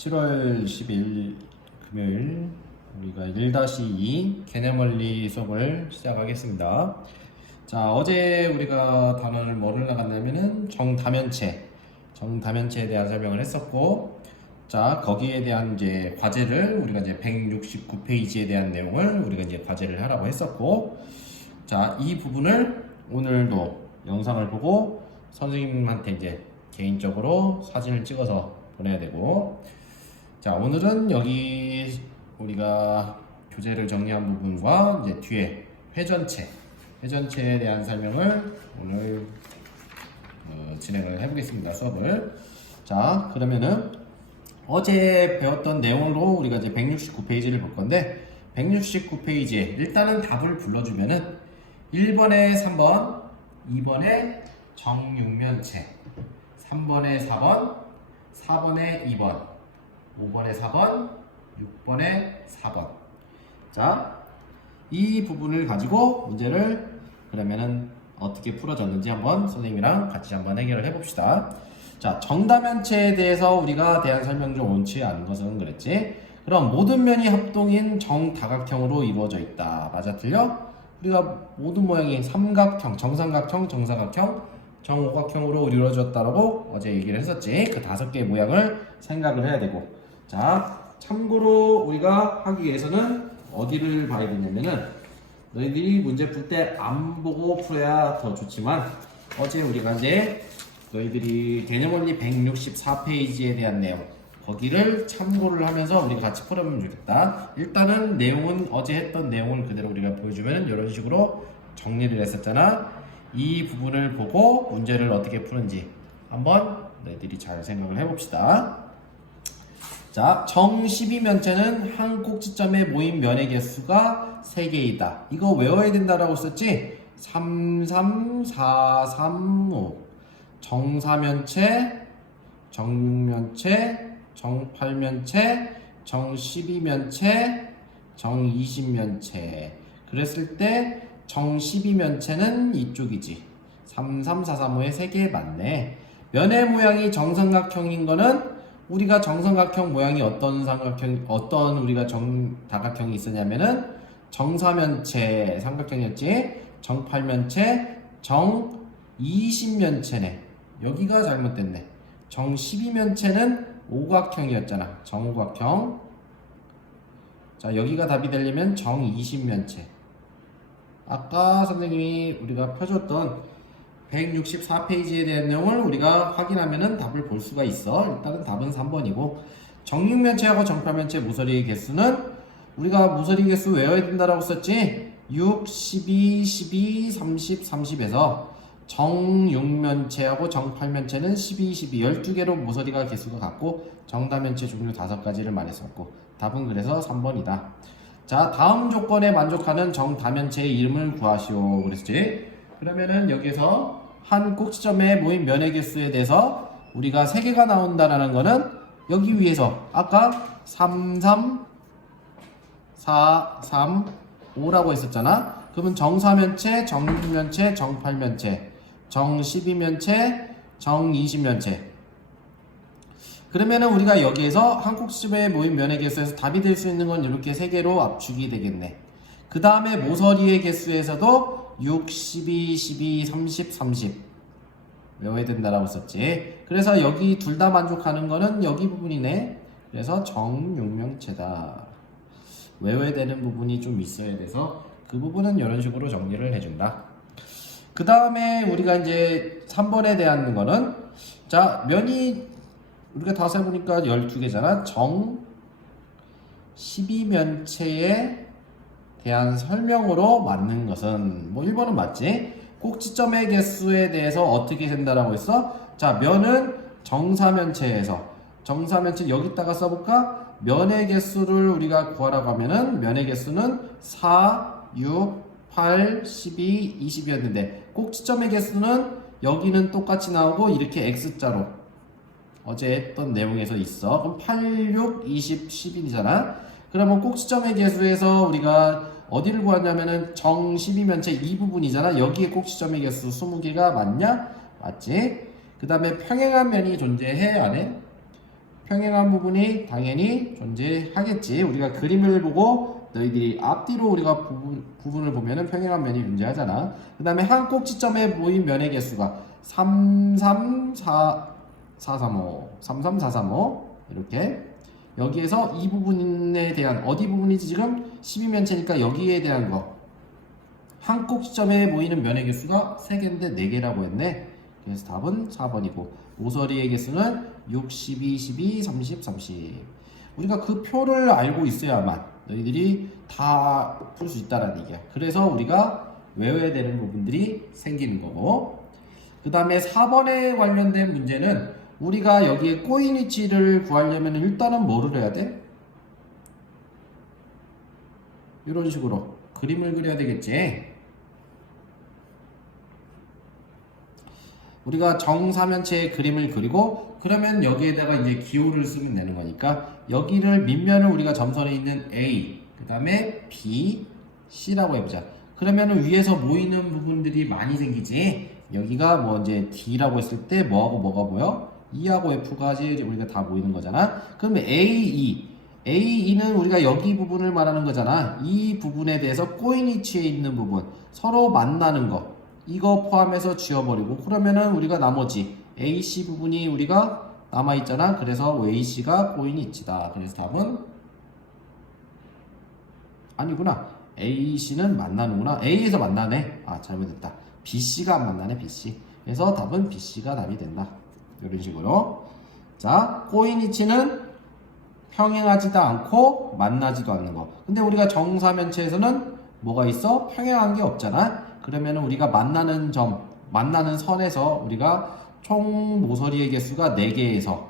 7월 10일 금요일 우리가 1-2 개념원리 수업을 시작하겠습니다. 자, 어제 우리가 단어를 뭐를 나갔냐면은 정다면체에 대한 설명을 했었고, 자, 거기에 대한 이제 과제를 우리가 이제 169페이지에 대한 내용을 우리가 이제 과제를 하라고 했었고, 자, 이 부분을 오늘도 영상을 보고 선생님한테 이제 개인적으로 사진을 찍어서 보내야 되고, 자, 오늘은 여기 우리가 교재를 정리한 부분과 이제 뒤에 회전체에 대한 설명을 오늘 진행을 해보겠습니다. 수업을. 자, 그러면은 어제 배웠던 내용으로 우리가 이제 169페이지를 볼 건데, 169페이지에 일단은 답을 불러주면은 1번에 3번, 2번에 정육면체, 3번에 4번, 4번에 2번, 5번에 4번, 6번에 4번. 자, 이 부분을 가지고 문제를 그러면은 어떻게 풀어졌는지 한번 선생님이랑 같이 한번 해결을 해봅시다. 자, 정다면체에 대해서 우리가 대한 설명 중 옳지 않은 것은 그랬지. 그럼 모든 면이 합동인 정다각형으로 이루어져 있다. 맞아, 틀려? 우리가 모든 모양이 삼각형, 정삼각형, 정사각형, 정오각형으로 이루어졌다라고 어제 얘기를 했었지. 그 5개의 모양을 생각을 해야 되고, 자, 참고로 우리가 하기 위해서는 어디를 봐야 되냐면은, 너희들이 문제 풀 때 안 보고 풀어야 더 좋지만, 어제 우리가 이제 너희들이 개념원리 164페이지에 대한 내용, 거기를 참고를 하면서 우리가 같이 풀어보면 좋겠다. 일단은 내용은 어제 했던 내용을 그대로 우리가 보여주면 이런 식으로 정리를 했었잖아. 이 부분을 보고 문제를 어떻게 푸는지 한번 너희들이 잘 생각을 해봅시다. 자, 정 12면체는 한 꼭지점에 모인 면의 개수가 3개이다. 이거 외워야 된다라고 썼지? 3, 3, 4, 3, 5. 정사면체, 정육면체, 정8면체, 정12면체, 정20면체. 그랬을 때 정12면체는 이쪽이지. 3, 3, 4, 3, 5에 3개 맞네. 면의 모양이 정삼각형인 거는 우리가 정삼각형 모양이 어떤 우리가 정다각형이 있었냐면은 정사면체 삼각형이었지. 정8면체, 정20면체네. 여기가 잘못됐네. 정12면체는 오각형이었잖아. 정오각형. 자, 여기가 답이 되려면 정20면체. 아까 선생님이 우리가 펴줬던 164페이지에 대한 내용을 우리가 확인하면은 답을 볼 수가 있어. 일단은 답은 3번이고, 정육면체하고 정팔면체 모서리의 개수는 우리가 모서리 개수 외워야 된다라고 썼지. 6, 12, 12, 30, 30에서 정육면체하고 정팔면체는 12, 12, 12개로 모서리가 개수가 같고 정다면체 종류 5가지를 말했었고, 답은 그래서 3번이다. 자, 다음 조건에 만족하는 정다면체의 이름을 구하시오 그랬지. 그러면은 여기서 한 꼭지점에 모인 면의 개수에 대해서 우리가 3개가 나온다라는 거는 여기 위에서 아까 3, 3, 4, 3, 5라고 했었잖아. 그러면 정사면체, 정육면체, 정팔면체, 정12면체, 정20면체. 그러면은 우리가 여기에서 한 꼭지점에 모인 면의 개수에서 답이 될 수 있는 건 이렇게 3개로 압축이 되겠네. 그 다음에 모서리의 개수에서도 6, 12, 12, 30, 30 외워야 된다라고 썼지. 그래서 여기 둘 다 만족하는 거는 여기 부분이네. 그래서 정육면체다. 외워야 되는 부분이 좀 있어야 돼서 그 부분은 이런 식으로 정리를 해준다. 그 다음에 우리가 이제 3번에 대한 거는, 자, 면이 우리가 다 세보니까 12개잖아. 정 12면체에 대한 설명으로 맞는 것은, 뭐 1번은 맞지? 꼭지점의 개수에 대해서 어떻게 된다라고 했어? 자, 면은 정사면체 여기다가 써볼까? 면의 개수를 우리가 구하라고 하면은 면의 개수는 4, 6, 8, 12, 20이었는데 꼭지점의 개수는 여기는 똑같이 나오고 이렇게 X자로 어제 했던 내용에서 있어. 그럼 8, 6, 20, 10이잖아. 그러면 꼭지점의 개수에서 우리가 어디를 구하냐면은 정 12면체 이 부분이잖아. 여기에 꼭지점의 개수 20개가 맞냐? 맞지? 그 다음에 평행한 면이 존재해? 안 해? 평행한 부분이 당연히 존재하겠지. 우리가 그림을 보고 너희들이 앞뒤로 우리가 부분을 보면은 평행한 면이 존재하잖아. 그 다음에 한 꼭지점에 모인 면의 개수가 33435 이렇게. 여기에서 이 부분에 대한 어디 부분이지 지금 12면체니까 여기에 대한 거 한 꼭지점에 모이는 면의 개수가 3개인데 4개라고 했네. 그래서 답은 4번이고 모서리의 개수는 6, 12, 12, 30, 30. 우리가 그 표를 알고 있어야만 너희들이 다 풀 수 있다는 얘기야. 그래서 우리가 외워야 되는 부분들이 생기는 거고, 그 다음에 4번에 관련된 문제는 우리가 여기에 꼬인 위치를 구하려면 일단은 뭐를 해야 돼? 이런 식으로 그림을 그려야 되겠지. 우리가 정사면체의 그림을 그리고 그러면 여기에다가 이제 기호를 쓰면 되는 거니까 여기를 밑면을 우리가 점선에 있는 A, 그 다음에 B, C라고 해보자. 그러면은 위에서 모이는 부분들이 많이 생기지. 여기가 뭐 이제 D라고 했을 때 뭐하고 뭐가 보여? E하고 F까지 우리가 다 모이는 거잖아. 그러면 AE는 우리가 여기 부분을 말하는 거잖아. 이 부분에 대해서 꼬인 위치에 있는 부분, 서로 만나는 거, 이거 포함해서 지워버리고, 그러면은 우리가 나머지 AC 부분이 우리가 남아있잖아. 그래서 AC가 꼬인 위치다. 그래서 답은 아니구나. AC는 만나는구나. A에서 만나네. 아, 잘못했다. BC가 안 만나네. BC. 그래서 답은 BC가 답이 된다. 이런 식으로. 자, 꼬인 위치는 평행하지도 않고 만나지도 않는 거. 근데 우리가 정사면체에서는 뭐가 있어? 평행한 게 없잖아. 그러면 우리가 만나는 점, 만나는 선에서 우리가 총 모서리의 개수가 4개에서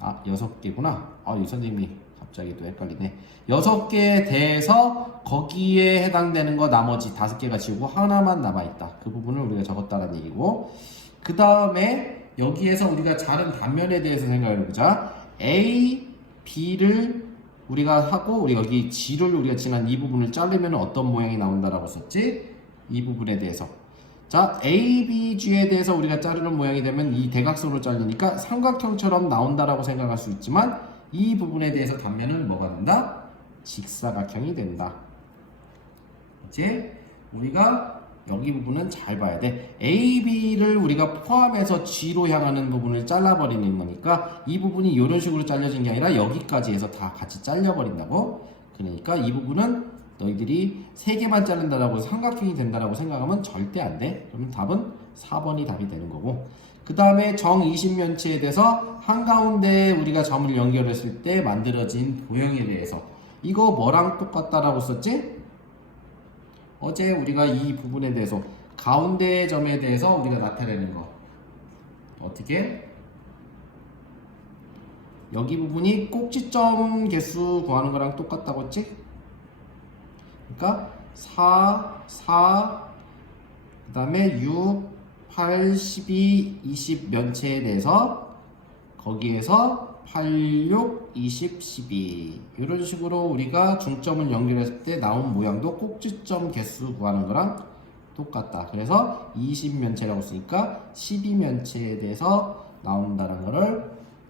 6개구나. 이 선생님이 갑자기 또 헷갈리네. 6개에 대해서 거기에 해당되는 거 나머지 5개가 지우고 하나만 남아있다. 그 부분을 우리가 적었다는 얘기고, 그 다음에 여기에서 우리가 자른 단면에 대해서 생각해보자. A, B를 우리가 하고 우리 여기 G를 우리가 지난 이 부분을 자르면 어떤 모양이 나온다라고 썼지? 이 부분에 대해서. 자, A, B, G에 대해서 우리가 자르는 모양이 되면 이 대각선으로 잘리니까 삼각형처럼 나온다라고 생각할 수 있지만 이 부분에 대해서 단면은 뭐가 된다? 직사각형이 된다. 이제 우리가 여기 부분은 잘 봐야 돼. A, B를 우리가 포함해서 G로 향하는 부분을 잘라버리는 거니까 이 부분이 이런 식으로 잘려진 게 아니라 여기까지 해서 다 같이 잘려버린다고. 그러니까 이 부분은 너희들이 3개만 자른다라고 삼각형이 된다라고 생각하면 절대 안 돼. 그러면 답은 4번이 답이 되는 거고, 그 다음에 정 20면체에 대해서 한가운데 우리가 점을 연결했을 때 만들어진 도형에 대해서 이거 뭐랑 똑같다라고 썼지? 어제 우리가 이 부분에 대해서 가운데 점에 대해서 우리가 나타내는 거 어떻게? 여기 부분이 꼭지점 개수 구하는 거랑 똑같다고 했지? 그러니까 4, 그 다음에 6, 8, 12, 20 면체에 대해서 거기에서 8, 6, 20, 12 이런 식으로 우리가 중점을 연결했을 때 나온 모양도 꼭지점 개수 구하는 거랑 똑같다. 그래서 20면체라고 쓰니까 12면체에 대해서 나온다는 거를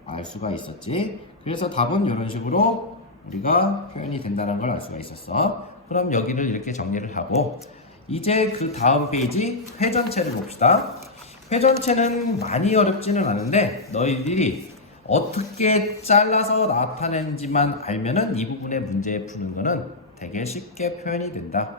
알 수가 있었지. 그래서 답은 이런 식으로 우리가 표현이 된다는 걸 알 수가 있었어. 그럼 여기를 이렇게 정리를 하고 이제 그 다음 페이지 회전체를 봅시다. 회전체는 많이 어렵지는 않은데 너희들이 어떻게 잘라서 나타내는지만 알면은 이 부분의 문제 푸는 거는 되게 쉽게 표현이 된다.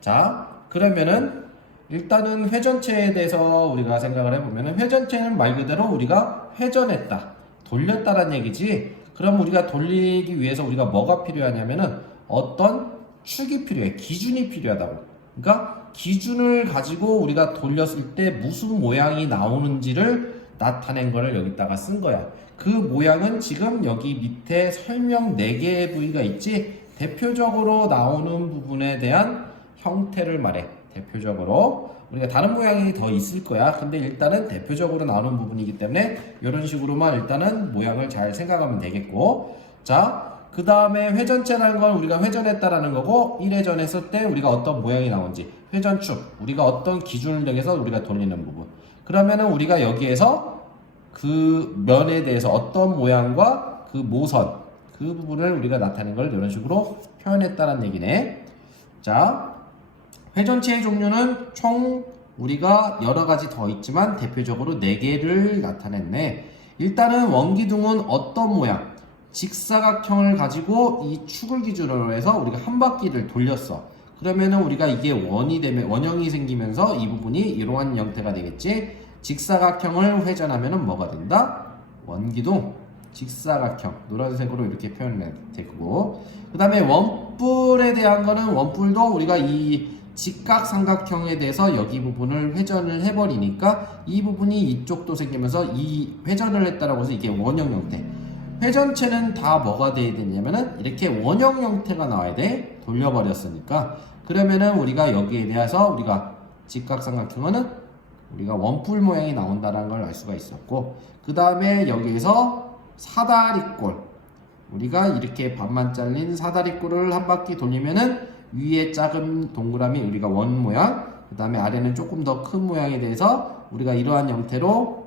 자, 그러면은 일단은 회전체에 대해서 우리가 생각을 해보면은 회전체는 말 그대로 우리가 회전했다, 돌렸다라는 얘기지. 그럼 우리가 돌리기 위해서 우리가 뭐가 필요하냐면은 어떤 축이 필요해. 기준이 필요하다고. 그러니까 기준을 가지고 우리가 돌렸을 때 무슨 모양이 나오는지를 나타낸 거를 여기다가 쓴 거야. 그 모양은 지금 여기 밑에 설명 4개의 부위가 있지. 대표적으로 나오는 부분에 대한 형태를 말해. 대표적으로 우리가 다른 모양이 더 있을 거야. 근데 일단은 대표적으로 나오는 부분이기 때문에 이런 식으로만 일단은 모양을 잘 생각하면 되겠고, 자, 그 다음에 회전체라는 건 우리가 회전했다라는 거고, 1회전 했을 때 우리가 어떤 모양이 나온지, 회전축, 우리가 어떤 기준을 정해서 우리가 돌리는 부분. 그러면은 우리가 여기에서 그 면에 대해서 어떤 모양과 그 모선 그 부분을 우리가 나타낸 걸 이런 식으로 표현했다는 얘기네. 자, 회전체의 종류는 총 우리가 여러 가지 더 있지만 대표적으로 4개를 나타냈네. 일단은 원기둥은 어떤 모양? 직사각형을 가지고 이 축을 기준으로 해서 우리가 한 바퀴를 돌렸어. 그러면은 우리가 이게 원이 되면 원형이 생기면서 이 부분이 이러한 형태가 되겠지. 직사각형을 회전하면은 뭐가 된다? 원기둥. 직사각형. 노란색으로 이렇게 표현되고. 그 다음에 원뿔에 대한 거는 원뿔도 우리가 이 직각삼각형에 대해서 여기 부분을 회전을 해버리니까 이 부분이 이쪽도 생기면서 이 회전을 했다라고 해서 이게 원형 형태. 회전체는 다 뭐가 돼야 되냐면은 이렇게 원형 형태가 나와야 돼. 돌려버렸으니까. 그러면은 우리가 여기에 대해서 우리가 직각삼각형은 우리가 원뿔 모양이 나온다는 걸 알 수가 있었고, 그 다음에 여기에서 사다리꼴, 우리가 이렇게 반만 잘린 사다리꼴을 한 바퀴 돌리면은 위에 작은 동그라미 우리가 원 모양, 그 다음에 아래는 조금 더 큰 모양에 대해서 우리가 이러한 형태로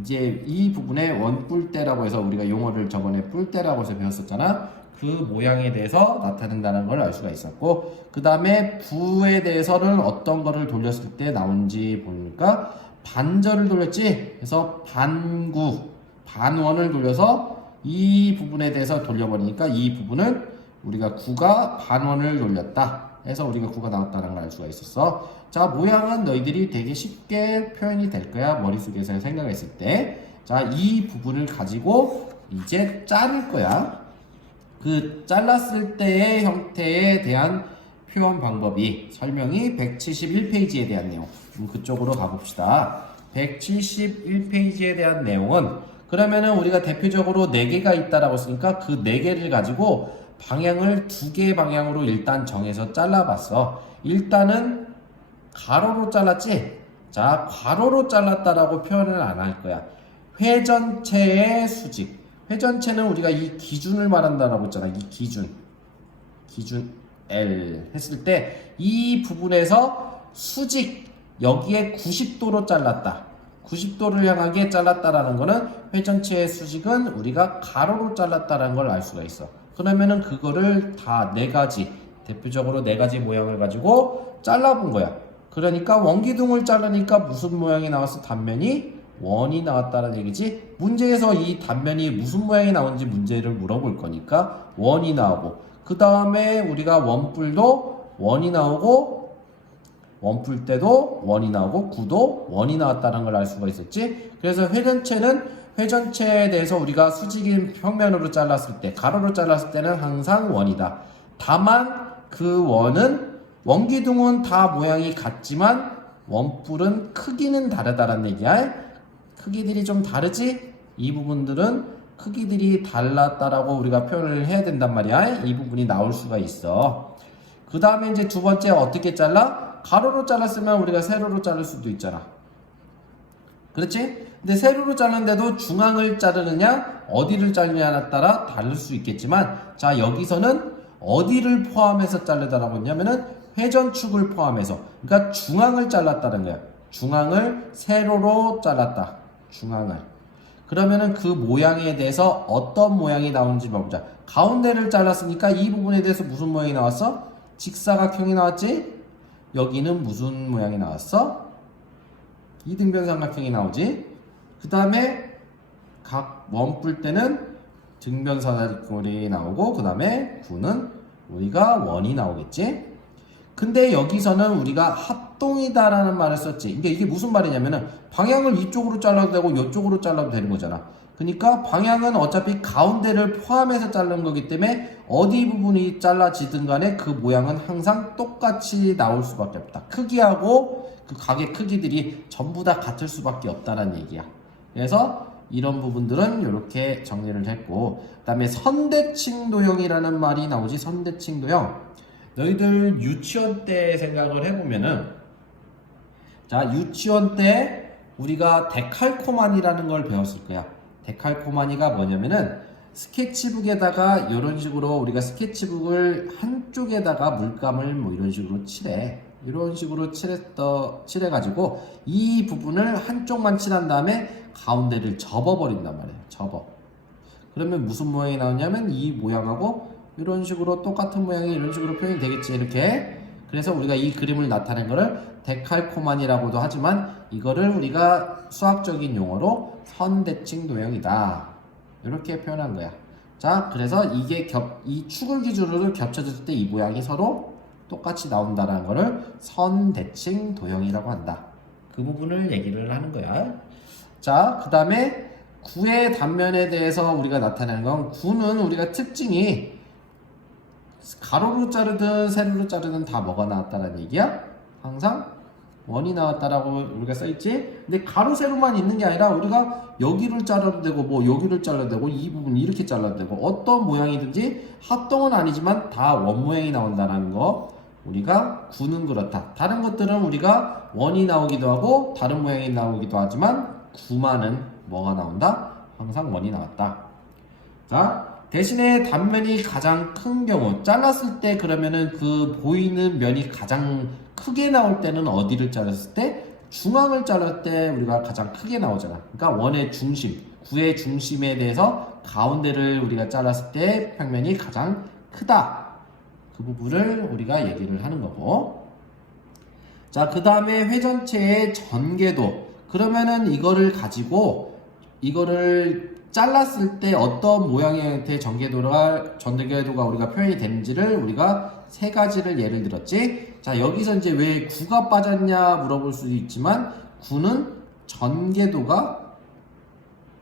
이제 이 부분에 원뿔대라고 해서 우리가 용어를 저번에 뿔대라고 해서 배웠었잖아. 그 모양에 대해서 나타낸다는 걸 알 수가 있었고, 그 다음에 부에 대해서는 어떤 거를 돌렸을 때 나온지 보니까 반절을 돌렸지. 그래서 반구, 반원을 돌려서 이 부분에 대해서 돌려버리니까 이 부분은 우리가 구가 반원을 돌렸다 해서 우리가 구가 나왔다는 걸 알 수가 있었어. 자, 모양은 너희들이 되게 쉽게 표현이 될 거야. 머릿속에서 생각했을 때. 자, 이 부분을 가지고 이제 자를 거야. 그 잘랐을 때의 형태에 대한 표현 방법이 설명이 171페이지에 대한 내용. 그쪽으로 가봅시다. 171페이지에 대한 내용은 그러면은 우리가 대표적으로 4개가 있다라고 했으니까 그 4개를 가지고 방향을 2개 방향으로 일단 정해서 잘라봤어. 일단은 가로로 잘랐지? 자, 괄호로 잘랐다라고 표현을 안 할 거야. 회전체의 수직. 회전체는 우리가 이 기준을 말한다라고 했잖아. 이 기준 L 했을 때 이 부분에서 수직 여기에 90도로 잘랐다. 90도를 향하게 잘랐다라는 거는 회전체의 수직은 우리가 가로로 잘랐다라는 걸 알 수가 있어. 그러면은 그거를 다 4가지, 대표적으로 4가지 모양을 가지고 잘라본 거야. 그러니까 원기둥을 자르니까 무슨 모양이 나왔어? 단면이 원이 나왔다는 얘기지. 문제에서 이 단면이 무슨 모양이 나오는지 문제를 물어볼 거니까 원이 나오고, 그 다음에 우리가 원뿔도 원이 나오고, 원뿔대도 원이 나오고, 구도 원이 나왔다는 걸 알 수가 있었지. 그래서 회전체는 회전체에 대해서 우리가 수직인 평면으로 잘랐을 때, 가로로 잘랐을 때는 항상 원이다. 다만 그 원은 원기둥은 다 모양이 같지만 원뿔은 크기는 다르다는 얘기야. 크기들이 좀 다르지? 이 부분들은 크기들이 달랐다라고 우리가 표현을 해야 된단 말이야. 이 부분이 나올 수가 있어. 그 다음에 이제 두 번째 어떻게 잘라? 가로로 잘랐으면 우리가 세로로 자를 수도 있잖아. 그렇지? 근데 세로로 자르는데도 중앙을 자르느냐 어디를 자르느냐에 따라 다를 수 있겠지만, 자, 여기서는 어디를 포함해서 자르다라고 했냐면은 회전축을 포함해서, 그러니까 중앙을 잘랐다는 거야. 중앙을 세로로 잘랐다. 중앙을. 그러면은 그 모양에 대해서 어떤 모양이 나오는지 봐보자. 가운데를 잘랐으니까 이 부분에 대해서 무슨 모양이 나왔어? 직사각형이 나왔지? 여기는 무슨 모양이 나왔어? 이등변삼각형이 나오지? 그 다음에 각 원뿔대는 등변사다리꼴이 나오고, 그 다음에 구는 우리가 원이 나오겠지? 근데 여기서는 우리가 합동이다라는 말을 썼지. 그러니까 이게 무슨 말이냐면은 방향을 이쪽으로 잘라도 되고 이쪽으로 잘라도 되는 거잖아. 그러니까 방향은 어차피 가운데를 포함해서 자른 거기 때문에 어디 부분이 잘라지든 간에 그 모양은 항상 똑같이 나올 수밖에 없다. 크기하고 그 각의 크기들이 전부 다 같을 수밖에 없다는 얘기야. 그래서 이런 부분들은 이렇게 정리를 했고, 그 다음에 선대칭도형이라는 말이 나오지. 선대칭도형. 너희들 유치원 때 생각을 해보면은, 자, 유치원 때 우리가 데칼코마니라는 걸 배웠을 거야. 데칼코마니가 뭐냐면은 스케치북에다가 이런 식으로 우리가 스케치북을 한쪽에다가 물감을 뭐 이런 식으로 칠해. 이런 식으로 칠해가지고 이 부분을 한쪽만 칠한 다음에 가운데를 접어버린단 말이에요. 접어. 그러면 무슨 모양이 나오냐면 이 모양하고 이런 식으로 똑같은 모양이 이런 식으로 표현이 되겠지. 이렇게. 그래서 우리가 이 그림을 나타낸 거를 데칼코마니라고도 하지만 이거를 우리가 수학적인 용어로 선대칭 도형이다. 이렇게 표현한 거야. 자, 그래서 이게 이 축을 기준으로 겹쳐졌을 때 이 모양이 서로 똑같이 나온다는 거를 선대칭 도형이라고 한다. 그 부분을 얘기를 하는 거야. 자, 그 다음에 구의 단면에 대해서 우리가 나타내는 건, 구는 우리가 특징이 가로로 자르든 세로로 자르든 다 뭐가 나왔다는 얘기야? 항상 원이 나왔다라고 우리가 써있지? 근데 가로 세로만 있는 게 아니라 우리가 여기를 잘라도 되고 뭐 여기를 잘라도 되고 이 부분 이렇게 잘라도 되고 어떤 모양이든지 합동은 아니지만 다 원 모양이 나온다는 거, 우리가 구는 그렇다. 다른 것들은 우리가 원이 나오기도 하고 다른 모양이 나오기도 하지만 구만은 뭐가 나온다? 항상 원이 나왔다. 자, 대신에 단면이 가장 큰 경우, 잘랐을 때 그러면은 그 보이는 면이 가장 크게 나올 때는 어디를 잘랐을 때? 중앙을 자를 때 우리가 가장 크게 나오잖아. 그러니까 원의 중심, 구의 중심에 대해서 가운데를 우리가 잘랐을 때 평면이 가장 크다. 그 부분을 우리가 얘기를 하는 거고. 자, 그 다음에 회전체의 전개도. 그러면은 이거를 가지고 이거를 잘랐을 때 어떤 모양의 형태의 전개도가 우리가 표현이 되는지를 우리가 세 가지를 예를 들었지. 자, 여기서 이제 왜 구가 빠졌냐 물어볼 수도 있지만 구는 전개도가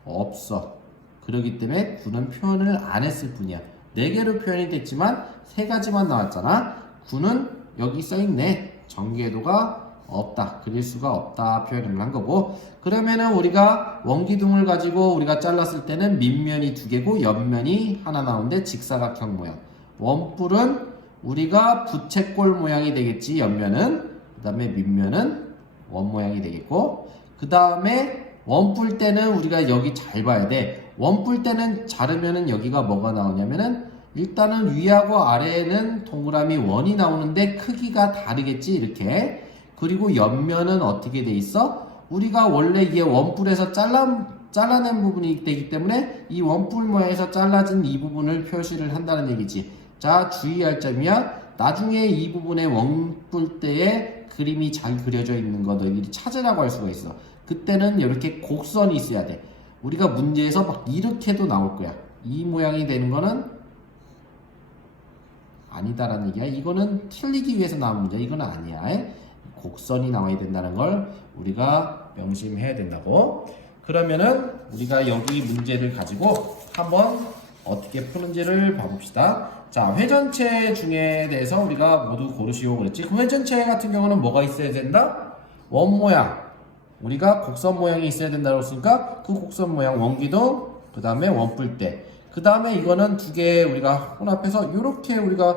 없어. 그렇기 때문에 구는 표현을 안 했을 뿐이야. 4개로 표현이 됐지만 3가지만 나왔잖아. 구는 여기 써있네. 전개도가 없다. 그릴 수가 없다. 표현을 한 거고. 그러면은 우리가 원기둥을 가지고 우리가 잘랐을 때는 밑면이 2개고 옆면이 하나 나오는데 직사각형 모양. 원뿔은 우리가 부채꼴 모양이 되겠지. 옆면은. 그 다음에 밑면은 원 모양이 되겠고. 그 다음에 원뿔 때는 우리가 여기 잘 봐야 돼. 원뿔 때는 자르면은 여기가 뭐가 나오냐면은 일단은 위하고 아래에는 동그라미 원이 나오는데 크기가 다르겠지. 이렇게. 그리고 옆면은 어떻게 돼 있어? 우리가 원래 이게 원뿔에서 잘라낸 부분이 되기 때문에 이 원뿔 모양에서 잘라진 이 부분을 표시를 한다는 얘기지. 자, 주의할 점이야. 나중에 이 부분에 원뿔대에 그림이 잘 그려져 있는 거 너희들이 찾으라고 할 수가 있어. 그때는 이렇게 곡선이 있어야 돼. 우리가 문제에서 막 이렇게도 나올 거야. 이 모양이 되는 거는 아니다라는 얘기야. 이거는 틀리기 위해서 나온 문제야. 이건 아니야. 곡선이 나와야 된다는 걸 우리가 명심해야 된다고. 그러면은 우리가 여기 문제를 가지고 한번 어떻게 푸는지를 봐봅시다. 자, 회전체 중에 대해서 우리가 모두 고르시오 그랬지. 그 회전체 같은 경우는 뭐가 있어야 된다? 원 모양. 우리가 곡선 모양이 있어야 된다고 했으니까 그 곡선 모양 원기둥, 그 다음에 원뿔대, 그 다음에 이거는 2개 우리가 혼합해서 요렇게 우리가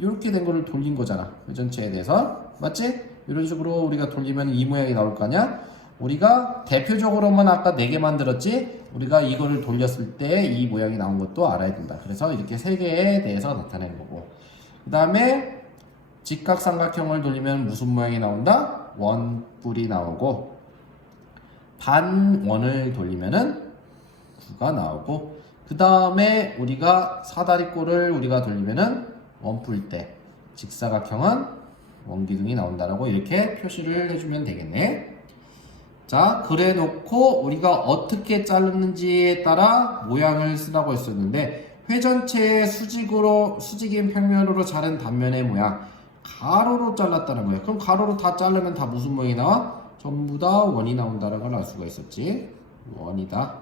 요렇게 된 거를 돌린 거잖아. 회전체에 대해서. 맞지? 이런 식으로 우리가 돌리면 이 모양이 나올 거 아니야? 우리가 대표적으로만 아까 4개 만들었지? 우리가 이거를 돌렸을 때 이 모양이 나온 것도 알아야 된다. 그래서 이렇게 3개에 대해서 나타낸 거고. 그 다음에 직각삼각형을 돌리면 무슨 모양이 나온다? 원뿔이 나오고, 반원을 돌리면은 구가 나오고, 그 다음에 우리가 사다리꼴을 우리가 돌리면은 원뿔대, 직사각형은 원기둥이 나온다라고 이렇게 표시를 해주면 되겠네. 자, 그래 놓고 우리가 어떻게 자르는지에 따라 모양을 쓰라고 했었는데, 회전체의 수직인 평면으로 자른 단면의 모양, 가로로 잘랐다는 거예요. 그럼 가로로 다 자르면 다 무슨 모양이 나와? 전부 다 원이 나온다는 걸 알 수가 있었지. 원이다.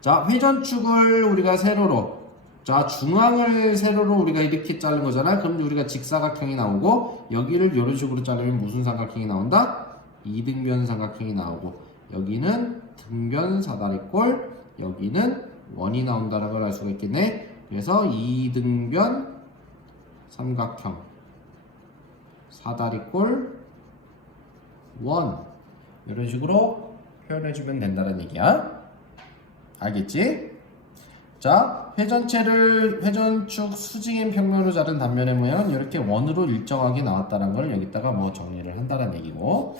자, 회전축을 우리가 세로로, 자, 중앙을 세로로 우리가 이렇게 자른 거잖아. 그럼 우리가 직사각형이 나오고, 여기를 이런 식으로 자르면 무슨 삼각형이 나온다? 이등변 삼각형이 나오고, 여기는 등변 사다리꼴, 여기는 원이 나온다는 걸 알 수가 있겠네. 그래서 이등변 삼각형, 사다리꼴, 원, 이런 식으로 표현해주면 된다는 얘기야. 알겠지? 자, 회전축 수직인 평면으로 자른 단면의 모양은 이렇게 원으로 일정하게 나왔다는 걸 여기다가 뭐 정리를 한다는 얘기고.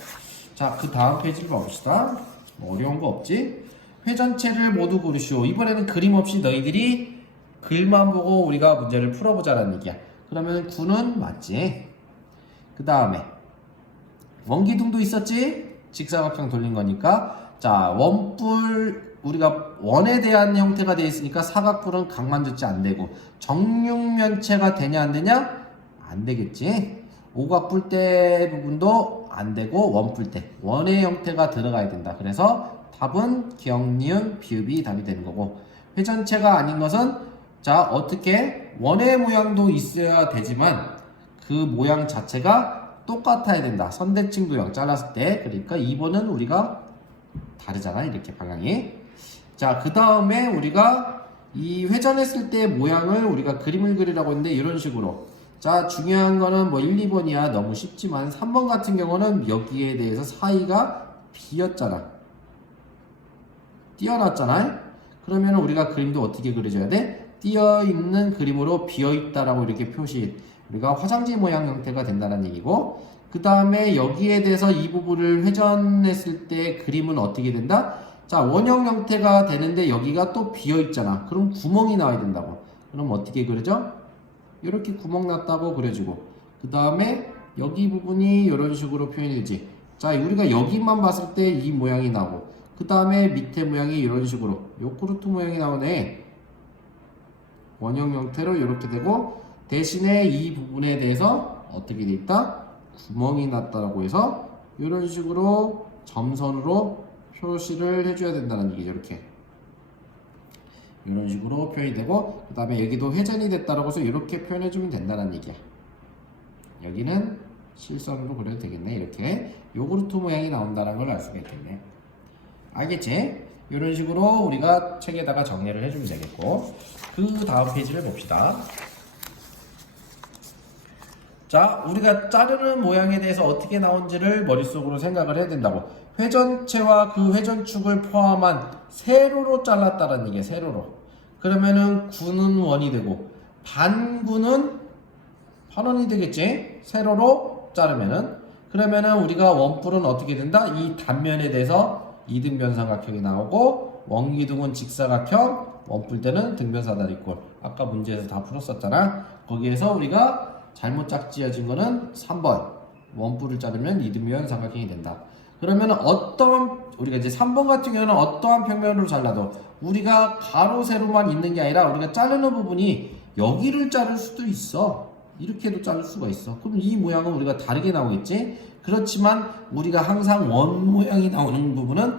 자, 그 다음 페이지를 봐봅시다. 뭐 어려운 거 없지? 회전체를 모두 고르시오. 이번에는 그림 없이 너희들이 글만 보고 우리가 문제를 풀어보자라는 얘기야. 그러면 9는 맞지? 그 다음에 원기둥도 있었지? 직사각형 돌린 거니까. 자, 원뿔 우리가 원에 대한 형태가 되어 있으니까 사각뿔은 각만두치 안 되고, 정육면체가 되냐 안 되냐? 안 되겠지. 오각뿔대 부분도 안 되고, 원뿔대 원의 형태가 들어가야 된다. 그래서 답은 기역, 니은, 비읍이 답이 되는 거고, 회전체가 아닌 것은 자, 어떻게 원의 모양도 있어야 되지만 그 모양 자체가 똑같아야 된다. 선대칭 도형 잘랐을 때. 그러니까 2번은 우리가 다르잖아, 이렇게 방향이. 자, 그 다음에 우리가 이 회전했을 때 모양을 우리가 그림을 그리라고 했는데 이런 식으로. 자, 중요한 거는 뭐 1, 2번이야. 너무 쉽지만 3번 같은 경우는 여기에 대해서 사이가 비었잖아. 띄어놨잖아. 그러면 우리가 그림도 어떻게 그려줘야 돼? 띄어있는 그림으로 비어있다라고 이렇게 표시. 우리가 화장지 모양 형태가 된다는 얘기고, 그 다음에 여기에 대해서 이 부분을 회전했을 때 그림은 어떻게 된다? 자, 원형 형태가 되는데 여기가 또 비어있잖아. 그럼 구멍이 나와야 된다고. 그럼 어떻게 그려져? 이렇게 구멍 났다고 그려주고, 그 다음에 여기 부분이 이런 식으로 표현이 되지. 자, 우리가 여기만 봤을 때 이 모양이 나오고, 그 다음에 밑에 모양이 이런 식으로 요구르트 모양이 나오네. 원형 형태로 이렇게 되고, 대신에 이 부분에 대해서 어떻게 돼 있다? 구멍이 났다라고 해서 이런 식으로 점선으로 표시를 해줘야 된다는 얘기죠. 이렇게 이런 식으로 표현이 되고, 그 다음에 여기도 회전이 됐다라고 해서 이렇게 표현해주면 된다는 얘기야. 여기는 실선으로 그려도 되겠네. 이렇게 요구르트 모양이 나온다는 걸 알 수가 있겠네. 알겠지? 이런 식으로 우리가 책에다가 정리를 해주면 되겠고, 그 다음 페이지를 봅시다. 자, 우리가 자르는 모양에 대해서 어떻게 나온지를 머릿속으로 생각을 해야 된다고. 회전체와 그 회전축을 포함한 세로로 잘랐다는 얘기야. 세로로. 그러면은 9는 원이 되고 반구는 반원이 되겠지. 세로로 자르면은. 그러면은 우리가 원뿔은 어떻게 된다? 이 단면에 대해서 이등변삼각형이 나오고, 원기둥은 직사각형, 원뿔대는 등변사다리꼴. 아까 문제에서 다 풀었었잖아. 거기에서 우리가 잘못 짝지어진 거는 3번. 원뿔을 자르면 이등변 삼각형이 된다. 그러면 우리가 이제 3번 같은 경우는 어떠한 평면으로 잘라도 우리가 가로 세로만 있는 게 아니라 우리가 자르는 부분이 여기를 자를 수도 있어. 이렇게도 자를 수가 있어. 그럼 이 모양은 우리가 다르게 나오겠지? 그렇지만 우리가 항상 원 모양이 나오는 부분은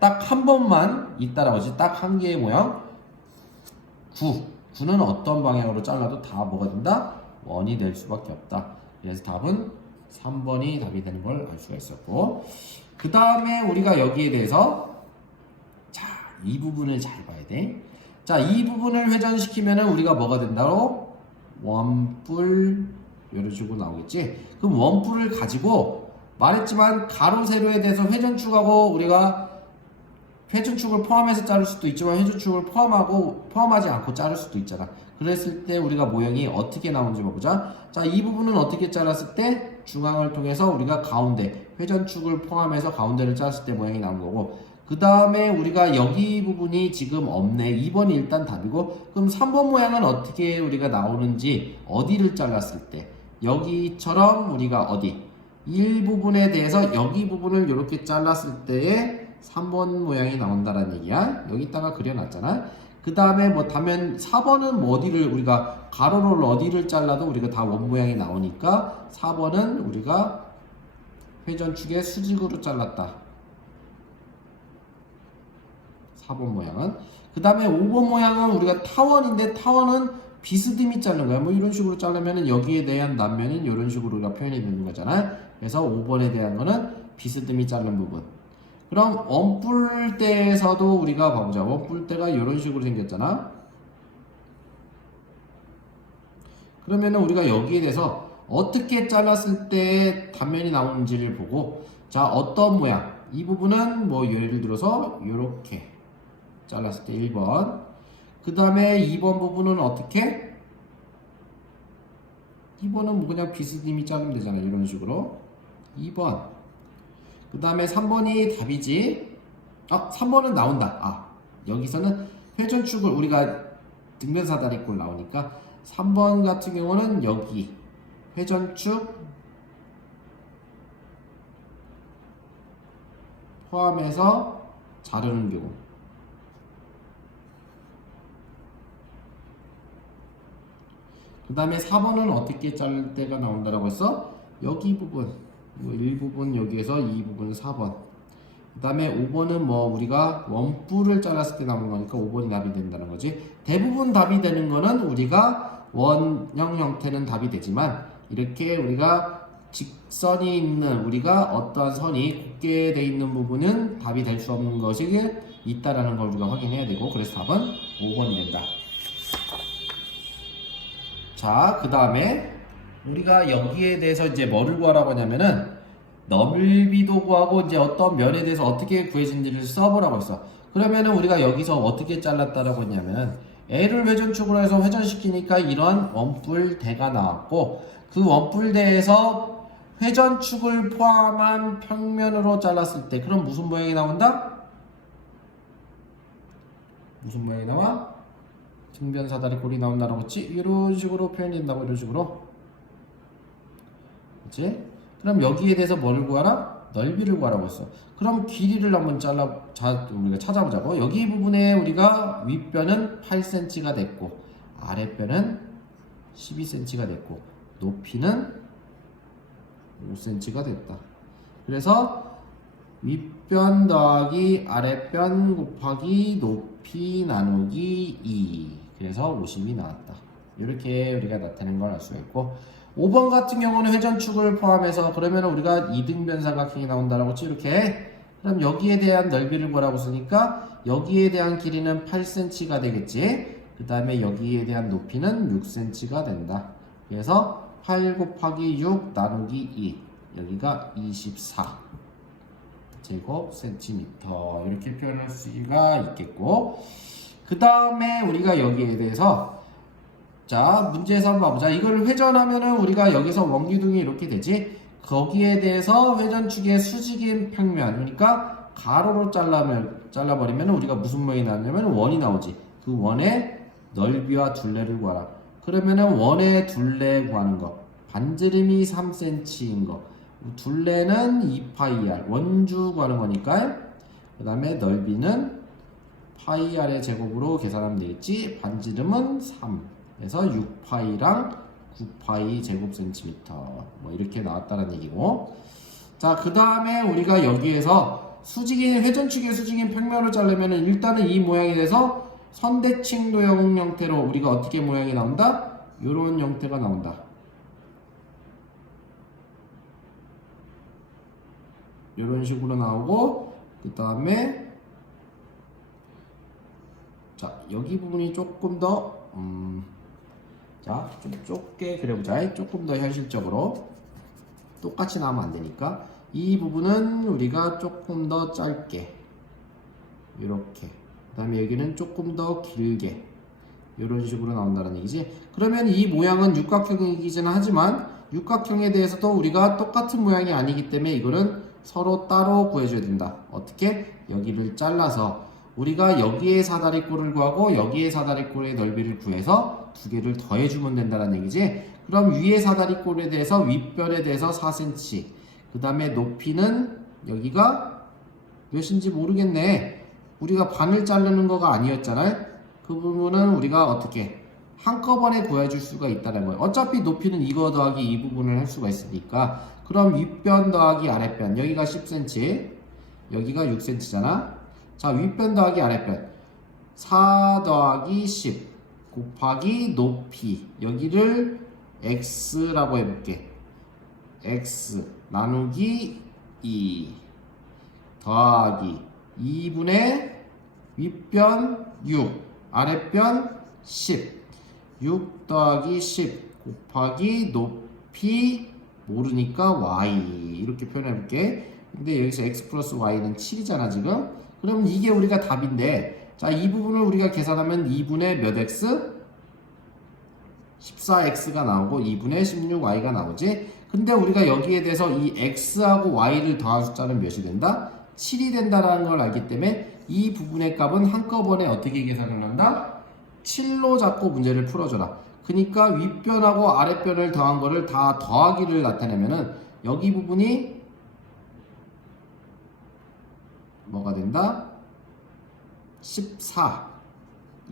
딱 한 번만 있다라고 하지. 딱 한 개의 모양. 9는 어떤 방향으로 잘라도 다 뭐가 된다? 원이 될 수밖에 없다. 그래서 답은 3번이 답이 되는 걸 알 수가 있었고, 그 다음에 우리가 여기에 대해서 자, 이 부분을 잘 봐야 돼. 자, 이 부분을 회전시키면은 우리가 뭐가 된다고? 원뿔 이런 식으로 나오겠지. 그럼 원뿔을 가지고 말했지만 가로 세로에 대해서 회전축하고 우리가 회전축을 포함해서 자를 수도 있지만 회전축을 포함하지 않고 자를 수도 있잖아. 그랬을 때 우리가 모양이 어떻게 나오는지 보자. 자, 이 부분은 어떻게 잘랐을 때 중앙을 통해서 우리가 가운데 회전축을 포함해서 가운데를 잘랐을 때 모양이 나온 거고, 그 다음에 우리가 여기 부분이 지금 없네. 2번이 일단 답이고, 그럼 3번 모양은 어떻게 우리가 나오는지, 어디를 잘랐을 때 여기처럼 우리가 어디 일부분에 대해서 여기 부분을 이렇게 잘랐을 때에 3번 모양이 나온다는 얘기야. 여기다가 그려놨잖아. 그 다음에 뭐 다면 4번은 뭐 어디를 우리가 가로를 어디를 잘라도 우리가 다 원 모양이 나오니까 4번은 우리가 회전축의 수직으로 잘랐다. 4번 모양은. 그 다음에 5번 모양은 우리가 타원인데 타원은 비스듬히 자른 거야. 뭐 이런 식으로 자르면은 여기에 대한 단면은 이런 식으로 우리가 표현이 되는 거잖아. 그래서 5번에 대한 거는 비스듬히 자른 부분. 그럼 원뿔대에서도 우리가 봐보자. 원뿔대가 이런 식으로 생겼잖아. 그러면은 우리가 여기에 대해서 어떻게 잘랐을 때 단면이 나오는지를 보고, 자, 어떤 모양, 이 부분은 뭐 예를 들어서 이렇게 잘랐을 때 1번, 그 다음에 2번 부분은 어떻게? 2번은 뭐 그냥 비스듬히 자르면 되잖아. 이런 식으로 2번. 그 다음에 3번이 답이지. 3번은 나온다. 여기서는 회전축을 우리가 등변사다리꼴 나오니까 3번 같은 경우는 여기 회전축 포함해서 자르는 경우. 그 다음에 4번은 어떻게 자를 때가 나온다라고 했어? 여기 부분, 1부분 여기에서 2부분 4번. 그 다음에 5번은 뭐 우리가 원뿔을 잘랐을 때 나오는 거니까 5번이 답이 된다는 거지. 대부분 답이 되는 거는 우리가 원형 형태는 답이 되지만 이렇게 우리가 직선이 있는 우리가 어떠한 선이 곱게 돼 있는 부분은 답이 될 수 없는 것이 있다라는 걸 우리가 확인해야 되고, 그래서 답은 5번이 된다. 자, 그 다음에 우리가 여기에 대해서 이제 뭐를 구하라고 하냐면은 너비도 구하고 이제 어떤 면에 대해서 어떻게 구해진지를 써보라고 했어. 그러면은 우리가 여기서 어떻게 잘랐다라고 했냐면 A를 회전축으로 해서 회전시키니까 이런 원뿔대가 나왔고, 그 원뿔대에서 회전축을 포함한 평면으로 잘랐을 때 그럼 무슨 모양이 나온다? 무슨 모양이 나와? 등변사다리꼴이 나온다라고 했지? 이런 식으로 표현된다고, 이런 식으로. 그치? 그럼 여기에 대해서 뭐를 구하라? 넓이를 구하라고 했어. 그럼 길이를 한번 우리가 찾아보자고. 여기 부분에 우리가 윗변은 8cm가 됐고, 아랫변은 12cm가 됐고, 높이는 5cm가 됐다. 그래서 윗변 더하기 아랫변 곱하기 높이 나누기 2. 그래서 50이 나왔다. 이렇게 우리가 나타낸 걸 알 수가 있고, 5번 같은 경우는 회전축을 포함해서 그러면 우리가 2등변 삼각형이 나온다라고 했지, 이렇게. 그럼 여기에 대한 넓이를 구하라고 쓰니까 여기에 대한 길이는 8cm가 되겠지. 그 다음에 여기에 대한 높이는 6cm가 된다. 그래서 8 곱하기 6 나누기 2, 여기가 24 제곱 센티미터, 이렇게 표현할 수가 있겠고, 그 다음에 우리가 여기에 대해서 자, 문제에서 한번 봐보자. 이걸 회전하면은 우리가 여기서 원기둥이 이렇게 되지. 거기에 대해서 회전축의 수직인 평면, 그러니까 가로로 잘라버리면 우리가 무슨 모양이 나오냐면 원이 나오지. 그 원의 넓이와 둘레를 구하라. 그러면은 원의 둘레 구하는 거, 반지름이 3cm인 거, 둘레는 2파이r, 원주 구하는 거니까. 그 다음에 넓이는 파이r의 제곱으로 계산하면 되겠지. 반지름은 3, 그래서 6파이랑 9파이 제곱 센티미터, 뭐 이렇게 나왔다는 얘기고. 자, 그 다음에 우리가 여기에서 회전축의 수직인 평면을 자르면은 일단은 이 모양에 대해서 선대칭도형 형태로 우리가 어떻게 모양이 나온다? 이런 형태가 나온다. 이런 식으로 나오고, 그 다음에 자, 여기 부분이 조금 더 자, 좀 좁게 그려보자. 조금 더 현실적으로. 똑같이 나오면 안 되니까. 이 부분은 우리가 조금 더 짧게, 이렇게. 그 다음에 여기는 조금 더 길게, 이런 식으로 나온다는 얘기지. 그러면 이 모양은 육각형이기는 하지만 육각형에 대해서도 우리가 똑같은 모양이 아니기 때문에 이거는 서로 따로 구해줘야 된다. 어떻게? 여기를 잘라서 우리가 여기에 사다리꼴을 구하고 여기에 사다리꼴의 넓이를 구해서 두 개를 더해주면 된다는 얘기지. 그럼 위에 사다리꼴에 대해서 윗변에 대해서 4cm, 그 다음에 높이는 여기가 몇인지 모르겠네. 우리가 반을 자르는 거가 아니었잖아요. 그 부분은 우리가 어떻게 한꺼번에 구해줄 수가 있다는 거예요. 어차피 높이는 이거 더하기 이 부분을 할 수가 있으니까. 그럼 윗변 더하기 아랫변, 여기가 10cm, 여기가 6cm잖아. 자, 윗변 더하기 아랫변 4 더하기 10 곱하기 높이, 여기를 x라고 해볼게. x 나누기 2 더하기 2분의 윗변 6 아랫변 10, 6 더하기 10 곱하기 높이 모르니까 y, 이렇게 표현해볼게. 근데 여기서 x 플러스 y는 7이잖아 지금. 그럼 이게 우리가 답인데, 자, 이 부분을 우리가 계산하면 2분의 몇 x? 14x가 나오고 2분의 16y가 나오지. 근데 우리가 여기에 대해서 이 x하고 y를 더한 숫자는 몇이 된다? 7이 된다라는 걸 알기 때문에 이 부분의 값은 한꺼번에 어떻게 계산을 한다? 7로 잡고 문제를 풀어줘라. 그러니까 윗변하고 아랫변을 더한 거를 다 더하기를 나타내면은 여기 부분이 뭐가 된다? 14.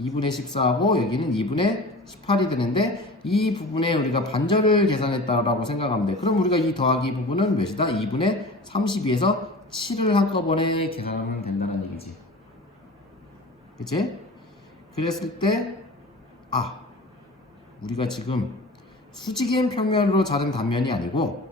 2분의 14하고 여기는 2분의 18이 되는데 이 부분에 우리가 반절을 계산했다라고 생각하면 돼. 그럼 우리가 이 더하기 부분은 몇이다? 2분의 32에서 7을 한꺼번에 계산하면 된다는 얘기지. 그치? 그랬을 때 우리가 지금 수직인 평면으로 자른 단면이 아니고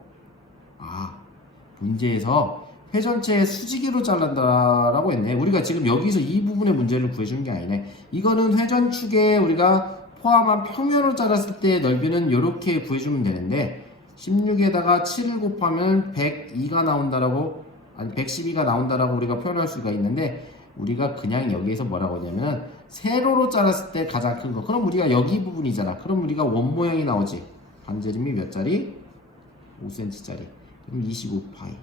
문제에서 회전체의 수직으로 잘란다라고 했네. 우리가 지금 여기서 이 부분의 문제를 구해준 게 아니네. 이거는 회전축에 우리가 포함한 평면으로 잘랐을 때 넓이는 이렇게 구해주면 되는데 16에다가 7을 곱하면 102가 나온다라고 112가 나온다라고 우리가 표현할 수가 있는데 우리가 그냥 여기에서 뭐라고 하냐면 세로로 잘랐을 때 가장 큰 거. 그럼 우리가 여기 부분이잖아. 그럼 우리가 원 모양이 나오지. 반지름이 몇 짜리? 5cm짜리. 그럼 25파이.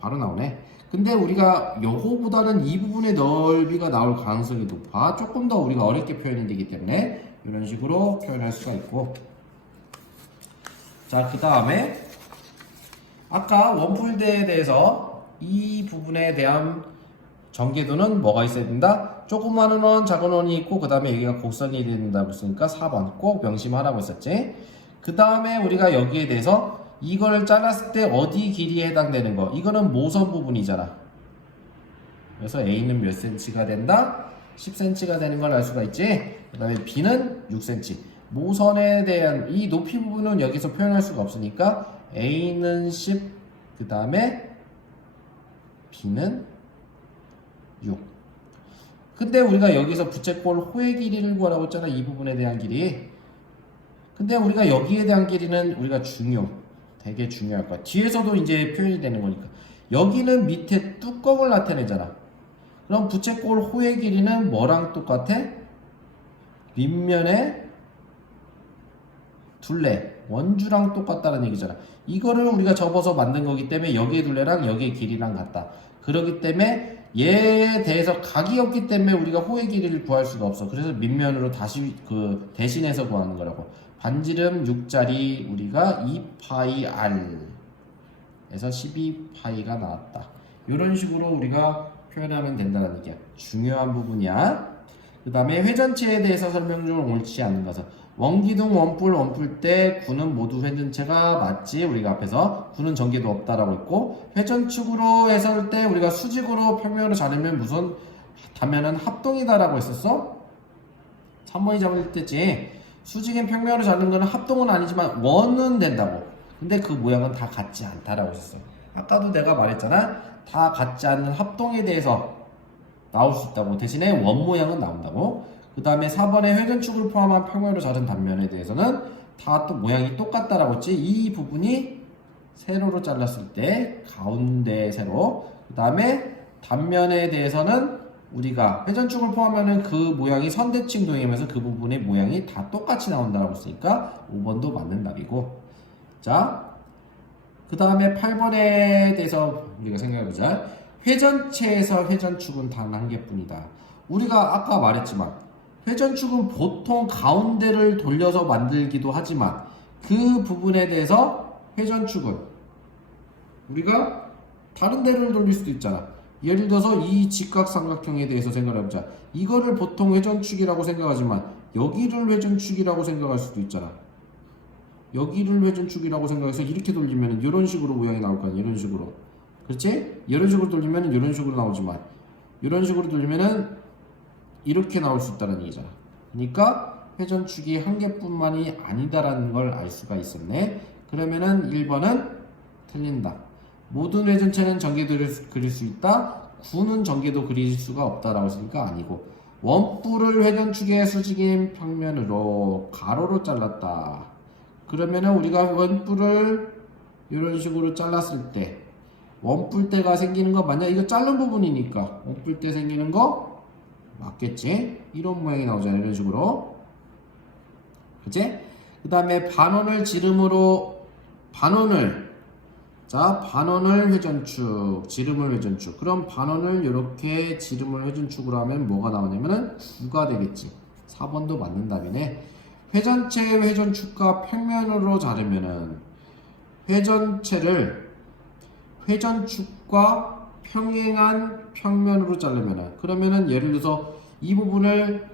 바로 나오네. 근데 우리가 요거보다는 이 부분의 넓이가 나올 가능성이 높아. 조금 더 우리가 어렵게 표현이 되기 때문에 이런 식으로 표현할 수가 있고. 자, 그 다음에 아까 원뿔대에 대해서 이 부분에 대한 전개도는 뭐가 있어야 된다? 조그마한 원, 작은 원이 있고 그 다음에 여기가 곡선이 된다고 했으니까 4번 꼭 명심하라고 했었지. 그 다음에 우리가 여기에 대해서 이걸 잘랐을 때 어디 길이에 해당되는 거, 이거는 모선 부분이잖아. 그래서 A는 몇 cm가 된다? 10cm가 되는 걸 알 수가 있지. 그 다음에 B는 6cm. 모선에 대한 이 높이 부분은 여기서 표현할 수가 없으니까 A는 10, 그 다음에 B는 6. 근데 우리가 여기서 부채꼴 호의 길이를 구하라고 했잖아. 이 부분에 대한 길이. 근데 우리가 여기에 대한 길이는 우리가 되게 중요할 거야. 뒤에서도 이제 표현이 되는 거니까. 여기는 밑에 뚜껑을 나타내잖아. 그럼 부채꼴 호의 길이는 뭐랑 똑같아? 밑면의 둘레, 원주랑 똑같다는 얘기잖아. 이거를 우리가 접어서 만든 거기 때문에 여기의 둘레랑 여기의 길이랑 같다. 그렇기 때문에 얘에 대해서 각이 없기 때문에 우리가 호의 길이를 구할 수가 없어. 그래서 밑면으로 다시 대신해서 구하는 거라고. 반지름 6짜리 우리가 2파이 R에서 12파이가 나왔다. 이런 식으로 우리가 표현하면 된다는 얘기야. 중요한 부분이야. 그 다음에 회전체에 대해서 설명 중 옳지 않은 것은 원기둥, 원뿔대, 구는 모두 회전체가 맞지. 우리가 앞에서 구는 전개도 없다라고 했고, 회전축으로 했을 때 우리가 수직으로 평면으로 자르면 무슨 단면은 합동이다라고 했었어? 3번이 잡을 때지. 수직인 평면으로 자르는 거는 합동은 아니지만 원은 된다고. 근데 그 모양은 다 같지 않다라고 했었어. 아까도 내가 말했잖아. 다 같지 않는 합동에 대해서 나올 수 있다고. 대신에 원 모양은 나온다고. 그 다음에 4번에 회전축을 포함한 평면으로 자른 단면에 대해서는 다 또 모양이 똑같다라고 했지. 이 부분이 세로로 잘랐을 때 가운데 세로. 그 다음에 단면에 대해서는 우리가 회전축을 포함하면 그 모양이 선대칭 동이면서 그 부분의 모양이 다 똑같이 나온다고 했으니까 5번도 맞는 답이고. 자, 그 다음에 8번에 대해서 우리가 생각해보자. 회전체에서 회전축은 단 한 개뿐이다. 우리가 아까 말했지만 회전축은 보통 가운데를 돌려서 만들기도 하지만 그 부분에 대해서 회전축은 우리가 다른 데를 돌릴 수도 있잖아. 예를 들어서 이 직각삼각형에 대해서 생각해보자. 이거를 보통 회전축이라고 생각하지만 여기를 회전축이라고 생각할 수도 있잖아. 여기를 회전축이라고 생각해서 이렇게 돌리면 이런 식으로 모양이 나올 거야. 이런 식으로. 그렇지? 이런 식으로 돌리면 이런 식으로 나오지만 이런 식으로 돌리면은 이렇게 나올 수 있다는 얘기잖아. 그러니까 회전축이 한 개뿐만이 아니다라는 걸 알 수가 있었네. 그러면은 1번은 틀린다. 모든 회전체는 전개도 그릴 수 있다. 구는 전개도 그릴 수가 없다라고 했으니까 아니고, 원뿔을 회전축의 수직인 평면으로 가로로 잘랐다. 그러면은 우리가 원뿔을 이런 식으로 잘랐을 때 원뿔대가 생기는 거 맞냐? 이거 자른 부분이니까 원뿔대 생기는 거 맞겠지? 이런 모양이 나오잖아. 이런 식으로. 그치? 그 다음에 반원을 지름으로 반원을, 자, 반원을 회전축, 지름을 회전축. 그럼 반원을 이렇게 지름을 회전축으로 하면 뭐가 나오냐면은 9가 되겠지. 4번도 맞는 답이네. 회전체의 회전축과 평면으로 자르면은 회전체를 회전축과 평행한 평면으로 자르면은, 그러면은 예를 들어서 이 부분을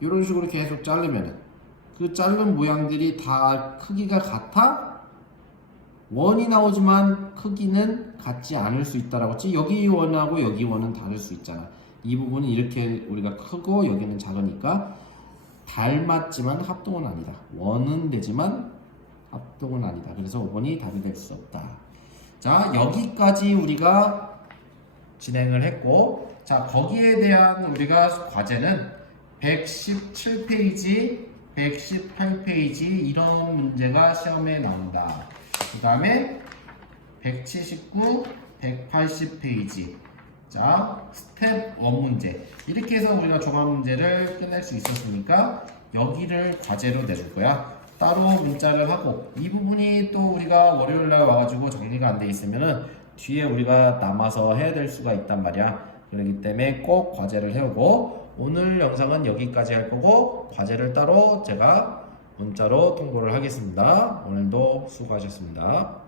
이런 식으로 계속 자르면은 그 자른 모양들이 다 크기가 같아? 원이 나오지만 크기는 같지 않을 수 있다라고 했지. 여기 원하고 여기 원은 다를 수 있잖아. 이 부분은 이렇게 우리가 크고 여기는 작으니까 닮았지만 합동은 아니다. 원은 되지만 합동은 아니다. 그래서 5번이 답이 될 수 없다. 자, 여기까지 우리가 진행을 했고, 자, 거기에 대한 우리가 과제는 117페이지, 118페이지 이런 문제가 시험에 나온다. 그 다음에 179, 180페이지. 자, 스텝 1 문제. 이렇게 해서 우리가 종합 문제를 끝낼 수 있었으니까 여기를 과제로 내줄 거야. 따로 문자를 하고, 이 부분이 또 우리가 월요일날 와가지고 정리가 안 돼 있으면은 뒤에 우리가 남아서 해야 될 수가 있단 말이야. 그렇기 때문에 꼭 과제를 해오고, 오늘 영상은 여기까지 할 거고 과제를 따로 제가 문자로 통보를 하겠습니다. 오늘도 수고하셨습니다.